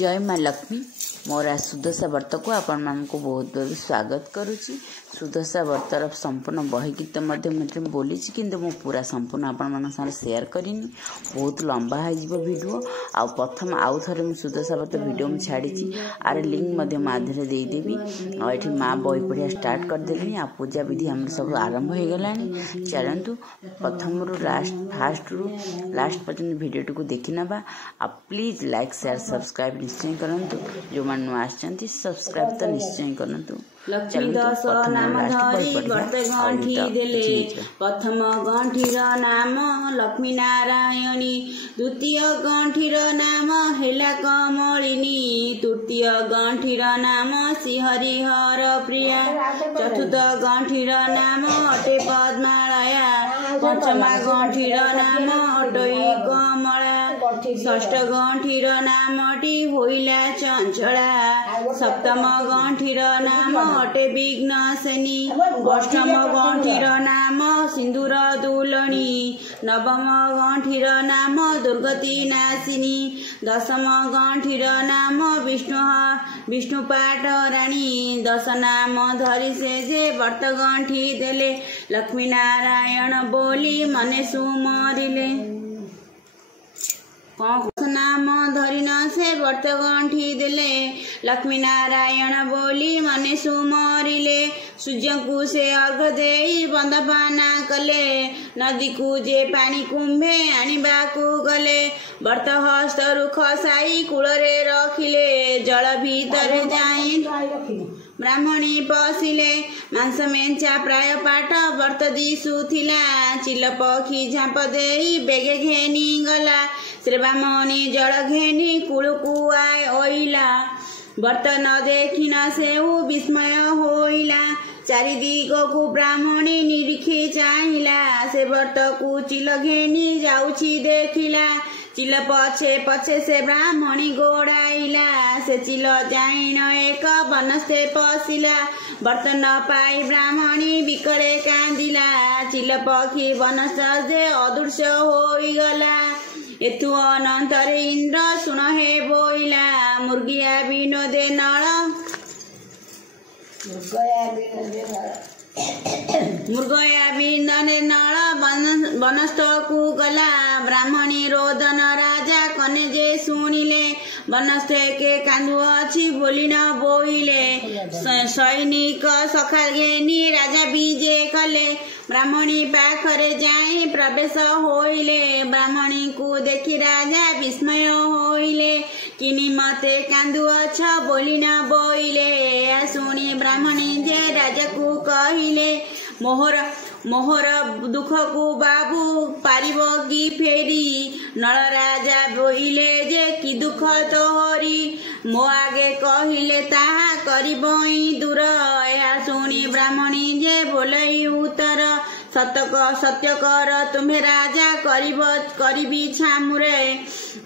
जय माँ लक्ष्मी मोर सुदशा व्रत को आपण मान को बहुत बहुत स्वागत करुच्ची। सुदशा व्रतर संपूर्ण बही गीत बोली कि पूरा संपूर्ण आपण मान शेयर करनी बहुत लंबा हो वीडियो आ प्रथम आउ थे मुझे सुदशा व्रत वीडियो में छाड़ी आर लिंक माध्यम देदेवी ये माँ बही पढ़िया स्टार्ट करदेली आ पूजा विधि आम सब आरंभ हो गला। चलतु प्रथम रु फास्ट रु लास्ट पर्यटन वीडियो को देखी नवा आ प्लीज लाइक शेयर सब्सक्राइब निश्चय करंतु जो मान आछंती सब्सक्राइब तो निश्चय करंतु। लक्ष्मी दस नाम धरी व्रत गंठी देले प्रथम गंठीर नाम लक्ष्मी नारायणी द्वितीय गंठीर नाम हेला कमलिनी तृतीय गंठीर नाम श्री हरिहर प्रिया चतुर्थ गंठीर नाम अटे पद्मालया पंचमा गंठीर नाम अटई कमला षष्ठ गंठीर नामटी होइला चंचला सप्तम गंठीर नाम अटे विघ्नसेनी अष्टम गंठीर नाम सिंदूर दुलणी नवम गंठीर नाम दुर्गति नाशिनी दशम गंठीर नाम विष्णुपाट राणी दश नाम धरी से व्रत गंठी देले लक्ष्मी नारायण बोली मने सुमरिले नाम धरी न से व्रत गंठी देले लक्ष्मी नारायण बोली मने सुमरिले सूर्य को से अर्घ दे बंदपाना कले नदी को जे पानी कुंभे आनिबा को गले व्रत हस्त रुख साई कूलरे रखिले जल भीतर जाई ब्राह्मणी पशिले मांस मेंचा प्राय पाठ व्रत दिशुथिला चिल पक्षी झाप दे बेगे घेनी गला श्रीबामणी जल घेनी कूलकू आय ओइला व्रत न देखी न सेऊ विस्मय होइला चारिदिग को ब्राह्मणी निरीक्षी चाहिला से व्रत को चिल घेनी जाउछि देखिला चिल पछे पछे से ब्राह्मणी गोड़ाइला से चिल जाइन एक बनस्ते पशिला व्रत न पाई ब्राह्मणी बिकड़े कांदिला चिल पक्षी बनस्ते अदृश्य होइगला एथु अनंतरे इंद्र सुन हे बोइला मुर्गिया विनोदे नळ मुर्गया विनोदे नळ बनस्थ को गला ब्राह्मणी रोदन राजा कने जे सुनिले बनस्थे के कांदु अछि बोली न बोइले सैनिक सखा घेनी राजा विजे कले ब्राह्मणी पाखरे जाई प्रवेश होइले ब्राह्मणी को देखी राजा विस्मय होइले किनी मते कांदु अछ बोली न बोइले सुनी ब्राह्मणी जे राजा को कहिले मोहर दुख को बाबू पारिबो की फेरी नल राजा बोइले जे कि दुख तोहरी मो आगे कहिले ताहा करिबई दूर या सुनी ब्राह्मणी जे बोलई उत्तर सत्य कर तुम्हें राजा करिबी छामुरे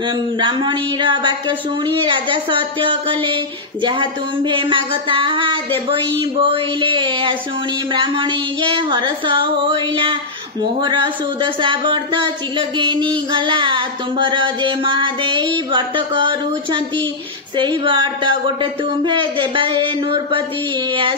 ब्राह्मणी वाक्य शुणी राजा सत्य कले जहा तुम्हें माग ताहा देबई बोइले शुणी ब्राह्मणी जे हरस होइला मोहर सुदशा व्रत चिल घेनी गला तुम्भर जे महादेई व्रत करुछंती सही व्रत गोटे तुम्भे देबा हे नृपति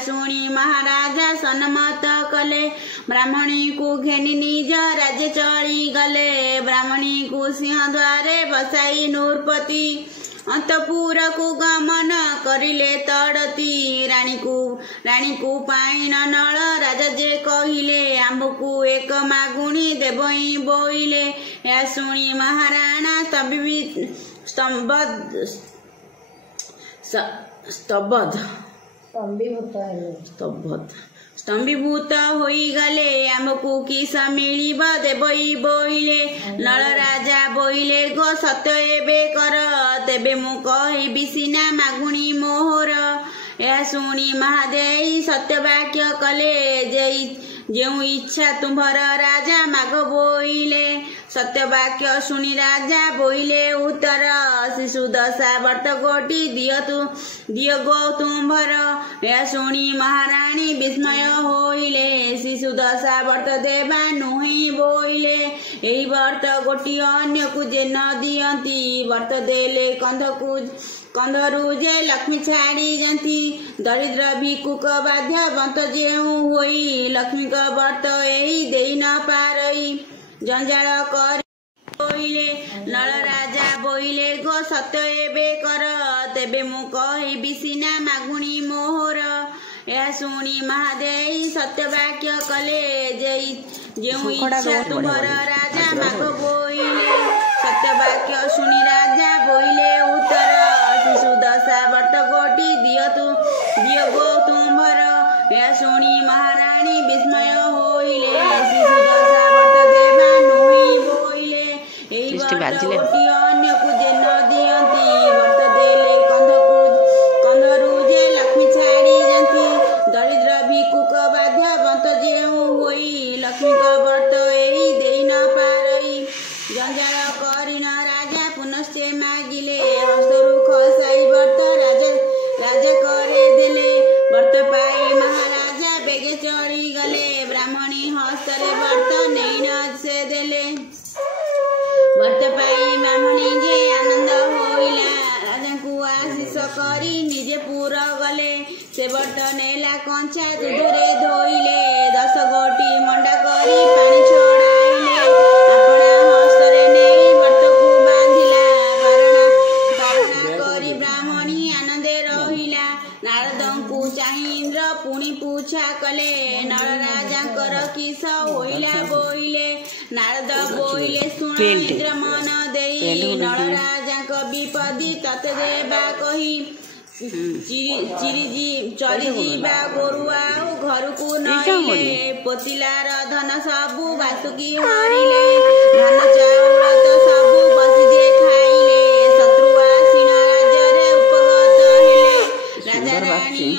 शुणी महाराजा सन्मत कले ब्राह्मणी को घेनी निज राज्य चली गले ब्राह्मणी को सिंह द्वारे बसाई नृपति अंतपुर को गमन करिले तड़ती रानी को पाइन नल राजा जे कहिले आंब को एक मागुणी देबई बोइले या सुनी महाराणा स्तंभीभूत होई गले आमको किस मिलिब देबई बोइले नल राजा बोइले गो सत्य एबे कर तेबे मु कहिबि सिना मागुणी मोहर या शुणी महादेई सत्य वाक्य कले जे इच्छा तुम्भर राजा माग बोइले सत्यवाक्य शुणी राजा बोइले उत्तर शिशु दशा व्रत कोटि दियो गौतुम्भर या शुणी महाराणी विस्मय होइले शिशु दशा व्रत देवा नुहि बोइले एही व्रत गोटी अन्य को जे न दियंती व्रत देले कंधरू जे लक्ष्मी छाड़ी जाती दरिद्र भिकुक बाध्य बंत जेऊ होई लक्ष्मी का व्रत एही देई न पारई जंजाल कर बोइले नल राजा बोइले गो सत्य एबे कर तेबे मु कहिबि सिना मागुणी मोहर या शुणी महादेई सत्यवाक्य कले जेऊ इच्छा तुम्हार राजा माग बोइले सत्यवाक्य शुणी राजा बोइले उत्तर शिशु दशा व्रत कोटि दियो गो तुम्हार या शुणी महाराणी विस्मय होइले शिशु दशा व्रत देवा नुहि बोइले एही व्रत कोटि अन्य को जे न दियंती व्रत देले कंधरू जे लक्ष्मी छाड़ी जाती दरिद्र भिकुक बाध्य बंत जेऊ होई लक्ष्मी का व्रत एही देई न पारई जंजाल करिन राजा पुनश्च मागिले हस्तरू खसाई व्रत राजा करे देले व्रत पाई महाराजा बेगे चढ़ी गले ब्राह्मणी हस्तरे व्रत नहीं से देले व्रत पाई ब्राह्मणी जे आनंद होइला राजा को आशीष करी निजे पूरा गले से व्रत नेला कंचा दूधरे धोइले 10 गोटी मंडा करी पानी छड़ाइले अपना हस्तरे नहीं व्रत को बांधिला पारणा करी ब्राह्मणी आनंदे रहिला नारदंकु चाहि इंद्र पुणी पूछा कले नर राजांकर किस होइला बोइले नारद बोइले सुन इंद्र मन देई नर राजांक विपदी तत देबा कही चरी जीवा गोरुआ घर को नइले पोतिलार धन सबु बासुकी हरिले धान चाउल तो सबु बसी जे खाइले शत्रु आसीन राज्य उपगत हेले राजा रानी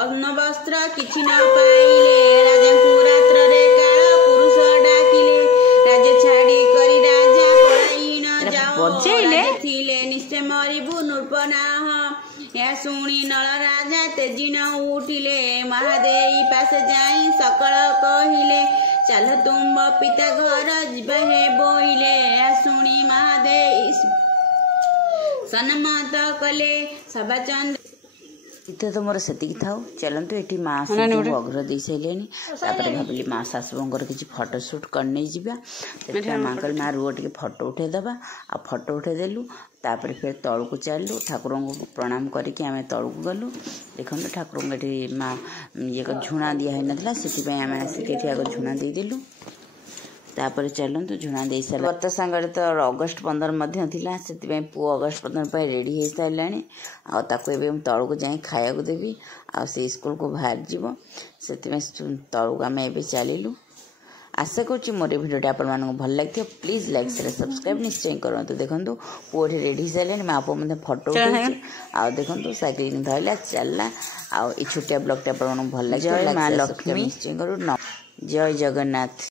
अनवस्त्र किछि न पाइले राजा को रात्र रे काल पुरुष डाकिले राज्य छाड़ी करी राजा पळाई न जाओ थिले निश्चय मरिबु नृपनाह या शुणी नल राजा तेजी न उठिले महादेई पास जाई सकल कहिले चल तुम पिता घर जीवा हे बोइले या शुणी महादेई सन्मत कले सभाचंद इतना तो मोर सेतिक थाउ चलतु ये माँ शाशु अग्र दे सारे भाविली माँ शाशुर किसी फटो सुट करने जा माँ कह माँ रुह टे फटो उठेदबा आ फटो उठेदेलु तापर फिर तलू को चलू ठाकुर को प्रणाम करके आम तलू को गलु देखो ठाकुर ये माँ ये झुणा दिया नाला से आम आसिक आग झुणा देदेलु तापर चलतु झुणा दे सारे व्रत सांगे तो अगस्ट 15 से पुओ अगस्ट 15 रेडी हो सारे आम तलू को जाए खाया देवी से स्कूल को बाहर जीव से तलू आम ए चलू आशा करुँच मोर भिडियो आपको भल लगे प्लीज लाइक शेयर सब्सक्राइब निश्चय करूँ देखो पुओ रेडी सारे माँ पुओ फटो उठे देखो साइकिल धरला चलला आ छोटिया ब्लॉग आपको भल लगे माँ लक्ष्मी निश्चय करूँ जय जगन्नाथ।